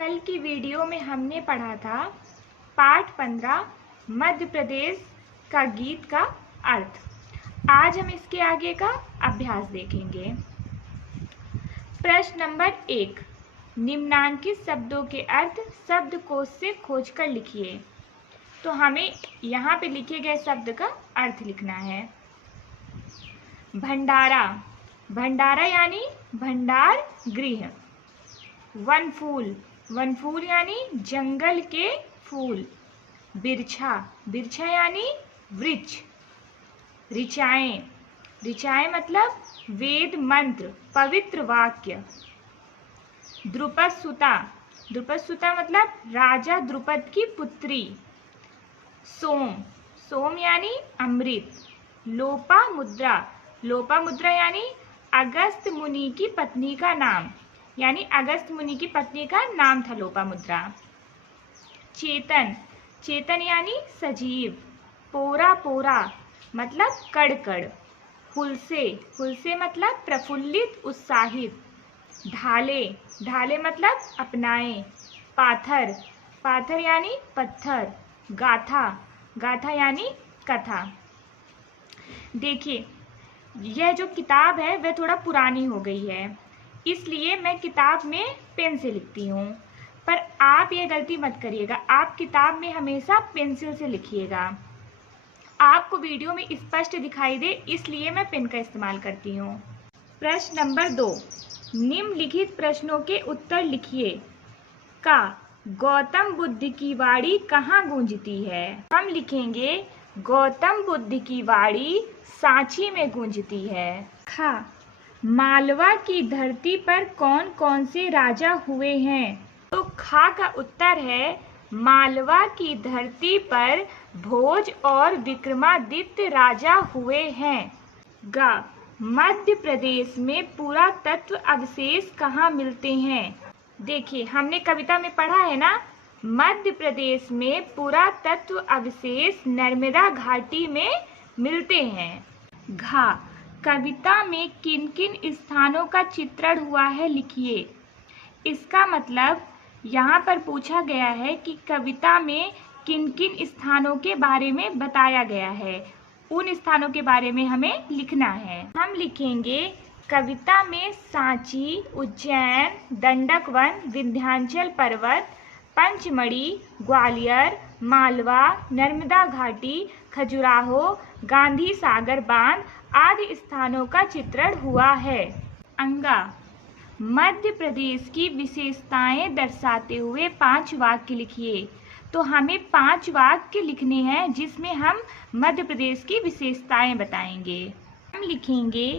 कल की वीडियो में हमने पढ़ा था पाठ 15 मध्य प्रदेश का गीत का अर्थ। आज हम इसके आगे का अभ्यास देखेंगे। प्रश्न नंबर 1, निम्नांकित शब्दों के अर्थ शब्दकोश से खोजकर लिखिए। तो हमें यहाँ पे लिखे गए शब्द का अर्थ लिखना है। भंडारा, भंडारा यानी भंडार गृह। वनफूल, वनफूल यानी जंगल के फूल। बिरछा, बिरछा यानी वृक्ष। ऋचाएं, ऋचाएं मतलब वेद मंत्र पवित्र वाक्य। द्रुपद सुता, द्रुपद सुता मतलब राजा द्रुपद की पुत्री। सोम, सोम यानी अमृत। लोपामुद्रा, लोपामुद्रा यानी अगस्त मुनि की पत्नी का नाम, यानी अगस्त मुनि की पत्नी का नाम था लोपामुद्रा। चेतन, चेतन यानी सजीव। पोरा पोरा मतलब कड़ कड़। हुलसे, हुलसे मतलब प्रफुल्लित उत्साहित। ढाले, ढाले मतलब अपनाए। पाथर, पाथर यानी पत्थर। गाथा, गाथा यानी कथा। देखिए, यह जो किताब है वह थोड़ा पुरानी हो गई है, इसलिए मैं किताब में पेन से लिखती हूँ, पर आप ये गलती मत करिएगा। आप किताब में हमेशा पेंसिल से लिखिएगा। आपको वीडियो में स्पष्ट दिखाई दे इसलिए मैं पेन का इस्तेमाल करती हूँ। प्रश्न नंबर 2, निम्नलिखित प्रश्नों के उत्तर लिखिए। का गौतम बुद्ध की वाणी कहाँ गूंजती है? हम लिखेंगे गौतम बुद्ध की वाणी सांची में गूंजती है। खा मालवा की धरती पर कौन कौन से राजा हुए हैं? तो खा का उत्तर है मालवा की धरती पर भोज और विक्रमादित्य राजा हुए हैं। गा मध्य प्रदेश में पुरातत्व अवशेष कहाँ मिलते हैं? देखिए, हमने कविता में पढ़ा है ना, मध्य प्रदेश में पुरातत्व अवशेष नर्मदा घाटी में मिलते हैं। घा कविता में किन किन स्थानों का चित्रण हुआ है लिखिए। इसका मतलब यहाँ पर पूछा गया है कि कविता में किन किन स्थानों के बारे में बताया गया है, उन स्थानों के बारे में हमें लिखना है। हम लिखेंगे कविता में सांची, उज्जैन, दंडक वन, विंध्याचल पर्वत, पंचमढ़ी, ग्वालियर, मालवा, नर्मदा घाटी, खजुराहो, गांधी सागर बांध आदि स्थानों का चित्रण हुआ है। अंगा मध्य प्रदेश की विशेषताएं दर्शाते हुए 5 वाक्य लिखिए। तो हमें 5 वाक्य लिखने हैं जिसमें हम मध्य प्रदेश की विशेषताएं बताएंगे। हम लिखेंगे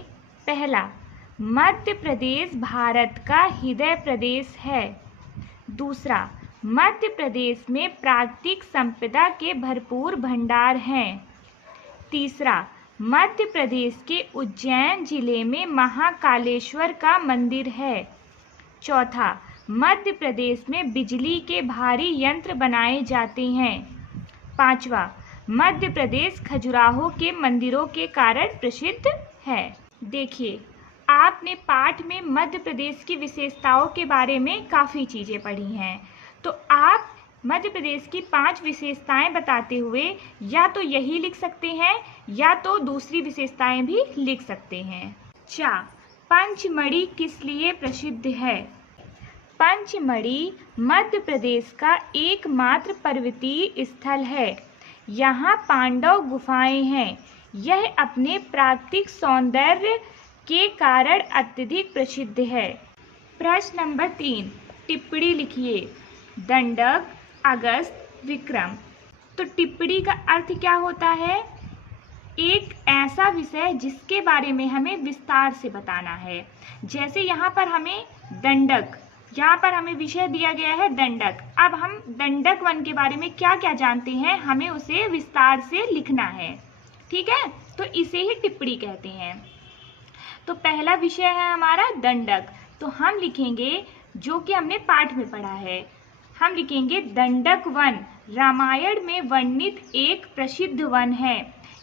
पहला, मध्य प्रदेश भारत का हृदय प्रदेश है। दूसरा, मध्य प्रदेश में प्राकृतिक संपदा के भरपूर भंडार हैं। तीसरा, मध्य प्रदेश के उज्जैन जिले में महाकालेश्वर का मंदिर है। चौथा, मध्य प्रदेश में बिजली के भारी यंत्र बनाए जाते हैं। पांचवा, मध्य प्रदेश खजुराहो के मंदिरों के कारण प्रसिद्ध है। देखिए, आपने पाठ में मध्य प्रदेश की विशेषताओं के बारे में काफ़ी चीज़ें पढ़ी हैं, तो आप मध्य प्रदेश की 5 विशेषताएं बताते हुए या तो यही लिख सकते हैं या तो दूसरी विशेषताएं भी लिख सकते हैं। पंचमढ़ी किस लिए प्रसिद्ध है? पंचमढ़ी मध्य प्रदेश का एकमात्र पर्वतीय स्थल है। यहाँ पांडव गुफाएं हैं। यह अपने प्राकृतिक सौंदर्य के कारण अत्यधिक प्रसिद्ध है। प्रश्न नंबर 3, टिप्पणी लिखिए। दंडक, अगस्त, विक्रम। तो टिप्पणी का अर्थ क्या होता है? एक ऐसा विषय जिसके बारे में हमें विस्तार से बताना है। जैसे यहाँ पर हमें दंडक, यहाँ पर हमें विषय दिया गया है दंडक। अब हम दंडक वन के बारे में क्या क्या जानते हैं, हमें उसे विस्तार से लिखना है। ठीक है, तो इसे ही टिप्पणी कहते हैं। तो पहला विषय है हमारा दंडक, तो हम लिखेंगे जो कि हमने पाठ में पढ़ा है। हम लिखेंगे दंडक वन रामायण में वर्णित एक प्रसिद्ध वन है।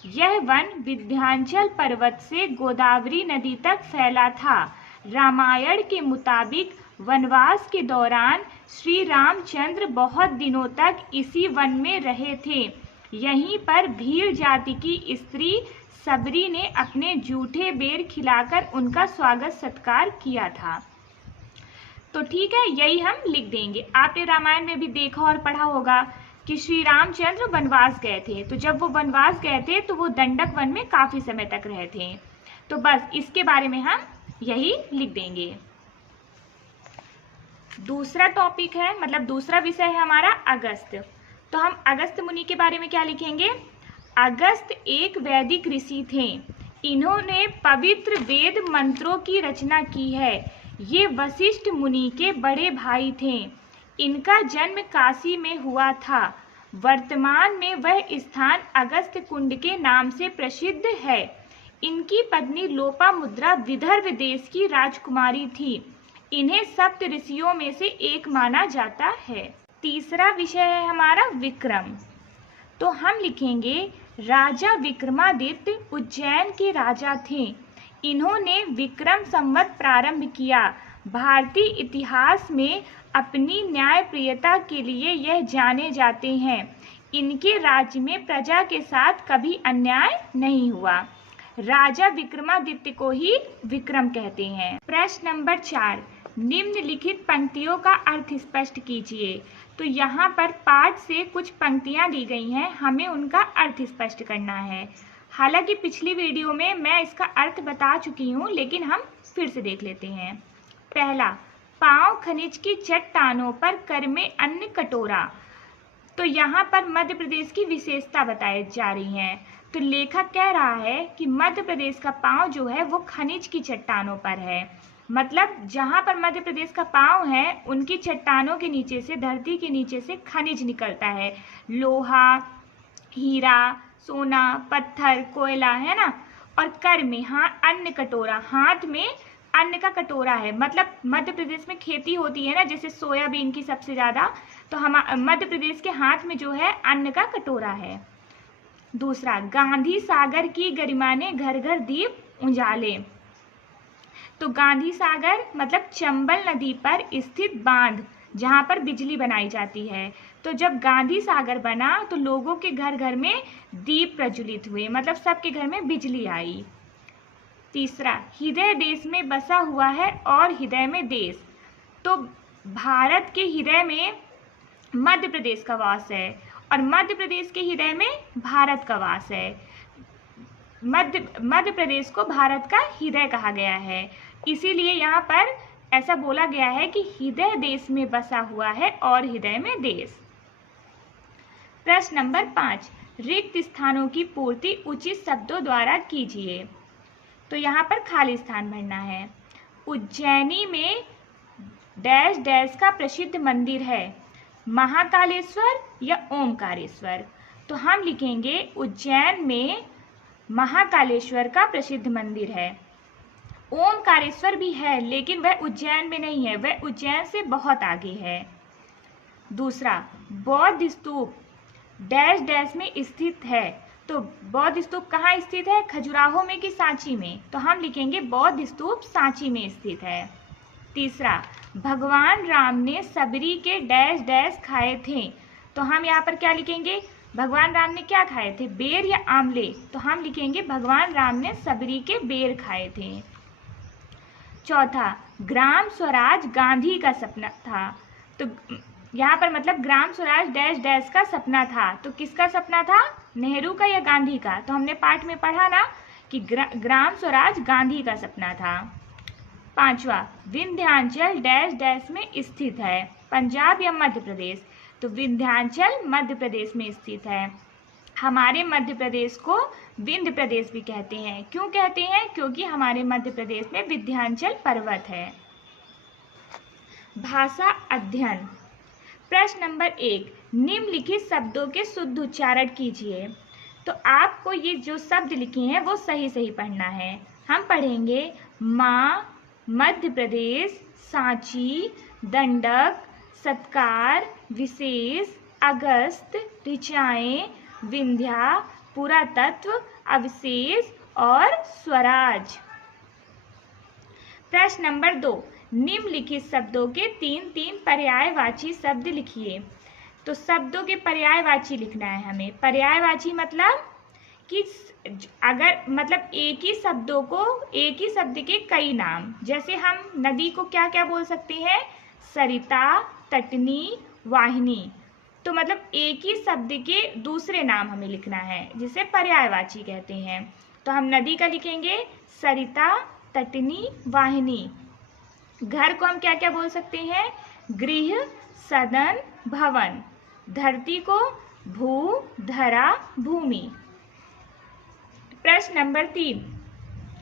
यह वन विंध्याचल पर्वत से गोदावरी नदी तक फैला था। रामायण के मुताबिक वनवास के दौरान श्री रामचंद्र बहुत दिनों तक इसी वन में रहे थे। यहीं पर भील जाति की स्त्री सबरी ने अपने जूठे बेर खिलाकर उनका स्वागत सत्कार किया था। तो ठीक है, यही हम लिख देंगे। आपने रामायण में भी देखा और पढ़ा होगा कि श्री रामचंद्र वनवास गए थे। तो जब वो वनवास गए थे तो वो दंडक वन में काफी समय तक रहे थे। तो बस इसके बारे में हम यही लिख देंगे। दूसरा टॉपिक है, मतलब दूसरा विषय है हमारा अगस्त्य। तो हम अगस्त्य मुनि के बारे में क्या लिखेंगे? अगस्त्य एक वैदिक ऋषि थे। इन्होंने पवित्र वेद मंत्रों की रचना की है। ये वशिष्ठ मुनि के बड़े भाई थे। इनका जन्म काशी में हुआ था। वर्तमान में वह स्थान अगस्त्य कुंड के नाम से प्रसिद्ध है। इनकी पत्नी लोपामुद्रा विदर्भ देश की राजकुमारी थी। इन्हें सप्त ऋषियों में से एक माना जाता है। तीसरा विषय है हमारा विक्रम। तो हम लिखेंगे राजा विक्रमादित्य उज्जैन के राजा थे। इन्होंने विक्रम संवत प्रारंभ किया। भारतीय इतिहास में अपनी न्यायप्रियता के लिए यह जाने जाते हैं। इनके राज्य में प्रजा के साथ कभी अन्याय नहीं हुआ। राजा विक्रमादित्य को ही विक्रम कहते हैं। प्रश्न नंबर 4, निम्नलिखित पंक्तियों का अर्थ स्पष्ट कीजिए। तो यहाँ पर पाठ से कुछ पंक्तियाँ दी गई हैं, हमें उनका अर्थ स्पष्ट करना है। हालांकि पिछली वीडियो में मैं इसका अर्थ बता चुकी हूँ, लेकिन हम फिर से देख लेते हैं। पहला, पांव खनिज की चट्टानों पर कर में अन्न कटोरा। तो यहाँ पर मध्य प्रदेश की विशेषता बताई जा रही है। तो लेखक कह रहा है कि मध्य प्रदेश का पांव जो है वो खनिज की चट्टानों पर है। मतलब जहाँ पर मध्य प्रदेश का पांव है उनकी चट्टानों के नीचे से, धरती के नीचे से खनिज निकलता है। लोहा, हीरा, सोना, पत्थर, कोयला, है ना। और कर में, हाँ, अन्न कटोरा, हाथ में अन्न का कटोरा है। मतलब मध्य प्रदेश में खेती होती है ना, जैसे सोयाबीन की सबसे ज़्यादा, तो हम मध्य प्रदेश के हाथ में जो है अन्न का कटोरा है। दूसरा, गांधी सागर की गरिमा ने घर घर दीप उजाले। तो गांधी सागर मतलब चंबल नदी पर स्थित बांध, जहाँ पर बिजली बनाई जाती है। तो जब गांधी सागर बना तो लोगों के घर घर में दीप प्रज्वलित हुए, मतलब सबके घर में बिजली आई। तीसरा, हृदय देश में बसा हुआ है और हृदय में देश। तो भारत के हृदय में मध्य प्रदेश का वास है और मध्य प्रदेश के हृदय में भारत का वास है। मध्य प्रदेश को भारत का हृदय कहा गया है, इसीलिए यहाँ पर ऐसा बोला गया है कि हृदय देश में बसा हुआ है और हृदय में देश। प्रश्न नंबर 5, रिक्त स्थानों की पूर्ति उचित शब्दों द्वारा कीजिए। तो यहाँ पर खाली स्थान भरना है। उज्जैनी में डैश डैश का प्रसिद्ध मंदिर है, महाकालेश्वर या ओमकारेश्वर। तो हम लिखेंगे उज्जैन में महाकालेश्वर का प्रसिद्ध मंदिर है। ओमकारेश्वर भी है लेकिन वह उज्जैन में नहीं है, वह उज्जैन से बहुत आगे है। दूसरा, बौद्ध स्तूप डैश डैश में स्थित है। तो बौद्ध स्तूप कहाँ स्थित है? खजुराहो में कि सांची में? तो हम लिखेंगे बौद्ध स्तूप सांची में स्थित है। तीसरा, भगवान राम ने सबरी के डैश डैश खाए थे। तो हम यहाँ पर क्या लिखेंगे? भगवान राम ने क्या खाए थे, बेर या आमले? तो हम लिखेंगे भगवान राम ने सबरी के बेर खाए थे। चौथा, ग्राम स्वराज गांधी का सपना था। तो यहाँ पर मतलब ग्राम स्वराज डैश डैश का सपना था। तो किसका सपना था, नेहरू का या गांधी का? तो हमने पाठ में पढ़ा ना कि ग्राम स्वराज गांधी का सपना था। पांचवा, विंध्याचल डैश डैश में स्थित है, पंजाब या मध्य प्रदेश? तो विंध्याचल मध्य प्रदेश में स्थित है। हमारे मध्य प्रदेश को विंध्य प्रदेश भी कहते हैं। क्यों कहते हैं? क्योंकि हमारे मध्य प्रदेश में विंध्याचल पर्वत है। भाषा अध्ययन। प्रश्न नंबर 1, निम्नलिखित शब्दों के शुद्ध उच्चारण कीजिए। तो आपको ये जो शब्द लिखे हैं वो सही सही पढ़ना है। हम पढ़ेंगे माँ, मध्य प्रदेश, सांची, दंडक, सत्कार, विशेष, अगस्त, ऋचाएं, विंध्या, पुरातत्व, अवशेष और स्वराज। प्रश्न नंबर 2, निम्नलिखित शब्दों के 3-3 पर्यायवाची शब्द लिखिए। तो शब्दों के पर्यायवाची लिखना है हमें। पर्यायवाची मतलब कि अगर मतलब एक ही शब्द के कई नाम, जैसे हम नदी को क्या क्या बोल सकते हैं, सरिता, तटनी, वाहिनी। तो मतलब एक ही शब्द के दूसरे नाम हमें लिखना है, जिसे पर्यायवाची कहते हैं। तो हम नदी का लिखेंगे सरिता, तटनी, वाहिनी। घर को हम क्या क्या बोल सकते हैं, गृह, सदन, भवन। धरती को भू, धरा, भूमि। प्रश्न नंबर 3,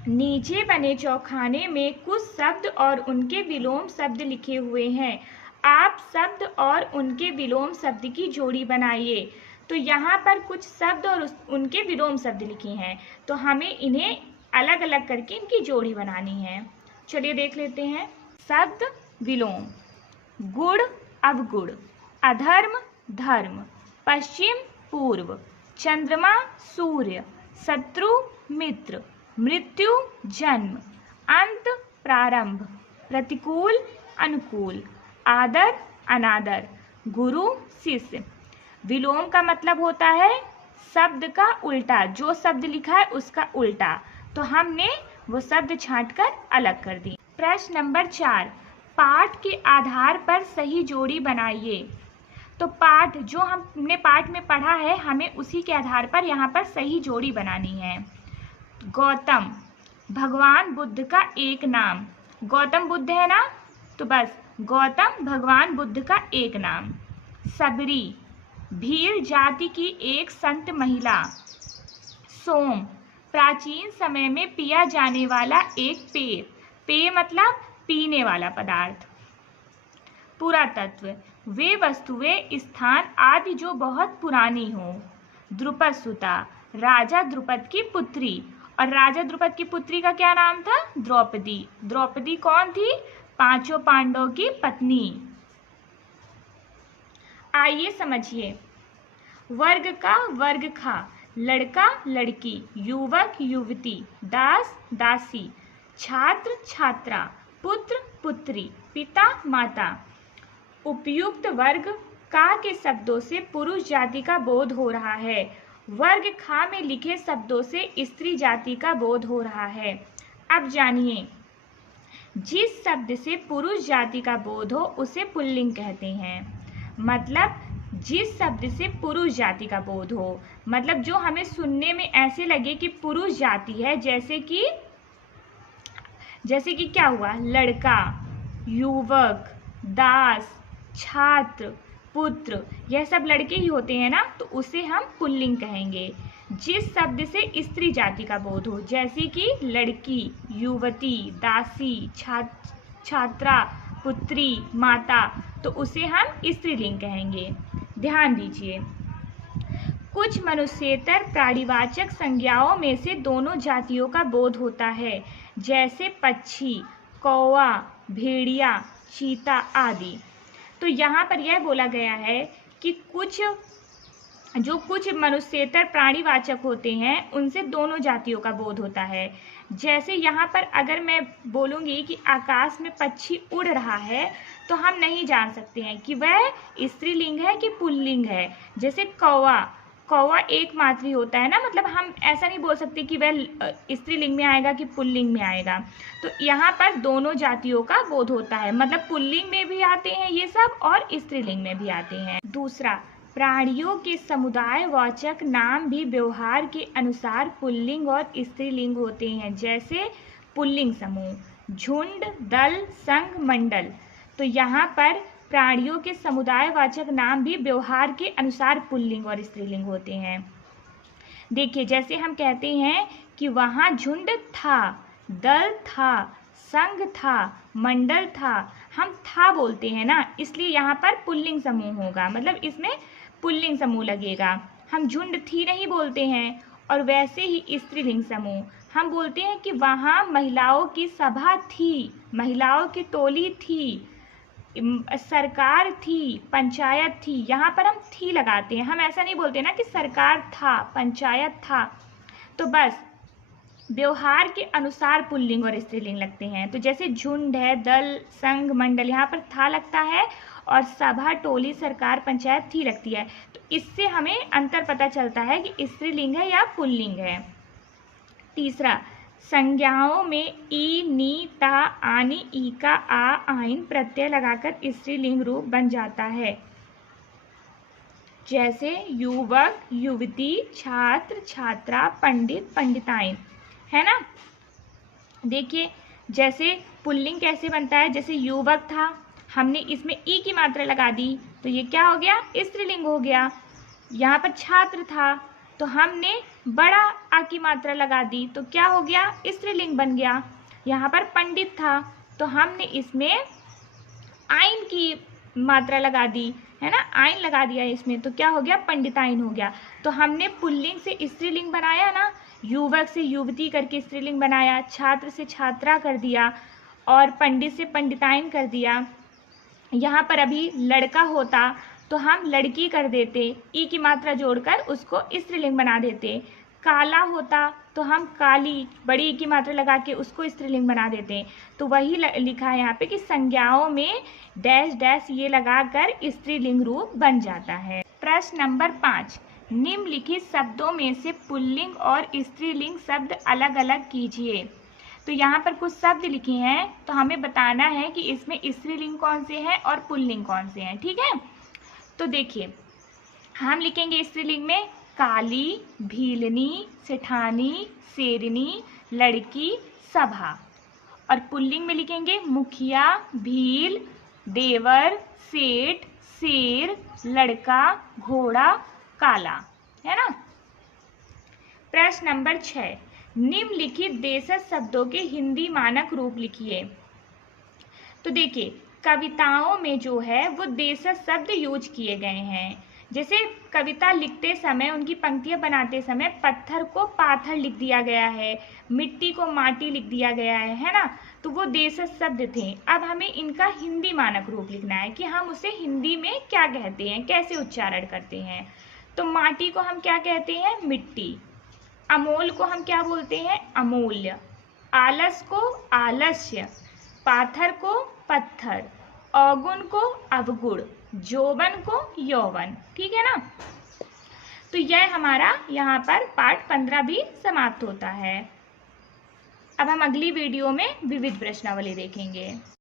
नीचे बने चौखाने में कुछ शब्द और उनके विलोम शब्द लिखे हुए हैं। आप शब्द और उनके विलोम शब्द की जोड़ी बनाइए। तो यहाँ पर कुछ शब्द और उनके विलोम शब्द लिखे हैं, तो हमें इन्हें अलग अलग करके इनकी जोड़ी बनानी है। चलिए देख लेते हैं। शब्द विलोम, गुड़, अवगुड़, अधर्म, धर्म, पश्चिम, पूर्व, चंद्रमा, सूर्य, शत्रु, मित्र, मृत्यु, जन्म, अंत, प्रारंभ, प्रतिकूल, अनुकूल, आदर, अनादर, गुरु, शिष्य। विलोम का मतलब होता है शब्द का उल्टा, जो शब्द लिखा है उसका उल्टा। तो हमने वो शब्द छांटकर अलग कर दी। प्रश्न नंबर 4, पाठ के आधार पर सही जोड़ी बनाइए। तो पाठ जो हमने पाठ में पढ़ा है, हमें उसी के आधार पर यहाँ पर सही जोड़ी बनानी है। गौतम, भगवान बुद्ध का एक नाम। गौतम बुद्ध है ना, तो बस गौतम भगवान बुद्ध का एक नाम। सबरी, भील जाति की एक संत महिला। सोम, प्राचीन समय में पिया जाने वाला एक पेय। पेय मतलब पीने वाला पदार्थ। पुरातत्व, वे वस्तुएं, स्थान आदि जो बहुत पुरानी हो। द्रुपद सुता, राजा द्रुपद की पुत्री। और राजा द्रुपद की पुत्री का क्या नाम था, द्रौपदी। द्रौपदी कौन थी, 5 पांडवों की पत्नी। आइए समझिए। वर्ग का वर्गखा, लड़का लड़की, युवक युवती, दास दासी, छात्र छात्रा, पुत्र पुत्री, पिता माता। उपयुक्त वर्ग का के शब्दों से पुरुष जाति का बोध हो रहा है। वर्ग खा में लिखे शब्दों से स्त्री जाति का बोध हो रहा है। अब जानिए, जिस शब्द से पुरुष जाति का बोध हो उसे पुल्लिंग कहते हैं। मतलब जिस शब्द से पुरुष जाति का बोध हो, मतलब जो हमें सुनने में ऐसे लगे कि पुरुष जाति है, जैसे कि क्या हुआ, लड़का, युवक, दास, छात्र, पुत्र, यह सब लड़के ही होते हैं ना, तो उसे हम पुल्लिंग कहेंगे। जिस शब्द से स्त्री जाति का बोध हो, जैसे कि लड़की, युवती, दासी, छात्रा, पुत्री, माता, तो उसे हम स्त्रीलिंग कहेंगे। ध्यान दीजिए, कुछ मनुष्येतर प्राणीवाचक संज्ञाओं में से दोनों जातियों का बोध होता है, जैसे पक्षी, कौवा, भेड़िया, चीता आदि। तो यहाँ पर यह बोला गया है कि कुछ मनुष्येतर प्राणीवाचक होते हैं, उनसे दोनों जातियों का बोध होता है। जैसे यहाँ पर अगर मैं बोलूँगी कि आकाश में पक्षी उड़ रहा है, तो हम नहीं जान सकते हैं कि वह स्त्रीलिंग है कि पुल्लिंग है। जैसे कौवा एक मातृ होता है ना, मतलब हम ऐसा नहीं बोल सकते कि वह स्त्रीलिंग में आएगा कि पुल्लिंग में आएगा। तो यहाँ पर दोनों जातियों का बोध होता है, मतलब पुल्लिंग में भी आते हैं ये सब और स्त्रीलिंग में भी आते हैं। दूसरा, प्राणियों के समुदाय वाचक नाम भी व्यवहार के अनुसार पुल्लिंग और स्त्रीलिंग होते हैं। जैसे पुल्लिंग समूह, झुंड, दल, संघ, मंडल। तो यहाँ पर प्राणियों के समुदायवाचक नाम भी व्यवहार के अनुसार पुल्लिंग और स्त्रीलिंग होते हैं। देखिए, जैसे हम कहते हैं कि वहाँ झुंड था, दल था, संघ था, मंडल था, हम था बोलते हैं ना, इसलिए यहाँ पर पुल्लिंग समूह होगा, मतलब इसमें पुल्लिंग समूह लगेगा। हम झुंड थी नहीं बोलते हैं। और वैसे ही स्त्रीलिंग समूह हम बोलते हैं कि वहाँ महिलाओं की सभा थी, महिलाओं की टोली थी, सरकार थी, पंचायत थी। यहाँ पर हम थी लगाते हैं, हम ऐसा नहीं बोलते ना कि सरकार था, पंचायत था। तो बस व्यवहार के अनुसार पुल्लिंग और स्त्रीलिंग लगते हैं। तो जैसे झुंड है, दल, संघ, मंडल, यहाँ पर था लगता है और सभा, टोली, सरकार, पंचायत थी लगती है। तो इससे हमें अंतर पता चलता है कि स्त्रीलिंग है या पुल्लिंग है। तीसरा, संज्ञाओं में ई, नी, ता, आनी, ई का आ, आइन प्रत्यय लगाकर स्त्रीलिंग रूप बन जाता है। जैसे युवक, युवती, छात्र, छात्रा, पंडित, पंडिताइन, है ना। देखिए जैसे पुल्लिंग कैसे बनता है, जैसे युवक था, हमने इसमें ई की मात्रा लगा दी तो ये क्या हो गया, स्त्रीलिंग हो गया। यहाँ पर छात्र था तो हमने बड़ा आ की मात्रा लगा दी तो क्या हो गया, स्त्रीलिंग बन गया। यहाँ पर पंडित था तो हमने इसमें आइन की मात्रा लगा दी, है ना, आइन लगा दिया इसमें तो क्या हो गया, पंडिताइन हो गया। तो हमने पुल्लिंग से स्त्रीलिंग बनाया ना, युवक से युवती करके स्त्रीलिंग बनाया, छात्र से छात्रा कर दिया और पंडित से पंडिताइन कर दिया। यहाँ पर अभी लड़का होता तो हम लड़की कर देते, ई की मात्रा जोड़कर उसको स्त्रीलिंग बना देते। काला होता तो हम काली, बड़ी ई की मात्रा लगा के उसको स्त्रीलिंग बना देते। तो वही लिखा है यहाँ पे कि संज्ञाओं में डैश डैश ये लगाकर स्त्रीलिंग रूप बन जाता है। प्रश्न नंबर 5, निम्नलिखित शब्दों में से पुल्लिंग और स्त्रीलिंग शब्द अलग अलग कीजिए। तो यहाँ पर कुछ शब्द लिखे हैं तो हमें बताना है कि इसमें स्त्रीलिंग कौन से हैं और पुल्लिंग कौन से हैं, ठीक है। तो देखिए हम लिखेंगे स्त्रीलिंग में काली, भीलनी, सेठानी, शेरनी, लड़की, सभा। और पुल्लिंग में लिखेंगे मुखिया, भील, देवर, सेठ, शेर, लड़का, घोड़ा, काला, है ना। प्रश्न नंबर 6, निम्नलिखित देशज शब्दों के हिंदी मानक रूप लिखिए। तो देखिए कविताओं में जो है वो देशज शब्द यूज किए गए हैं। जैसे कविता लिखते समय, उनकी पंक्तियां बनाते समय पत्थर को पाथर लिख दिया गया है, मिट्टी को माटी लिख दिया गया है ना। तो वो देशज शब्द थे। अब हमें इनका हिंदी मानक रूप लिखना है कि हम उसे हिंदी में क्या कहते हैं, कैसे उच्चारण करते हैं। तो माटी को हम क्या कहते हैं, मिट्टी। अमोल को हम क्या बोलते हैं, अमूल्य। आलस को आलस्य, पाथर को पत्थर, अवगुण को अवगुण, जोबन को यौवन, ठीक है ना। तो यह हमारा यहाँ पर पाठ 15 भी समाप्त होता है। अब हम अगली वीडियो में विविध प्रश्नावली देखेंगे।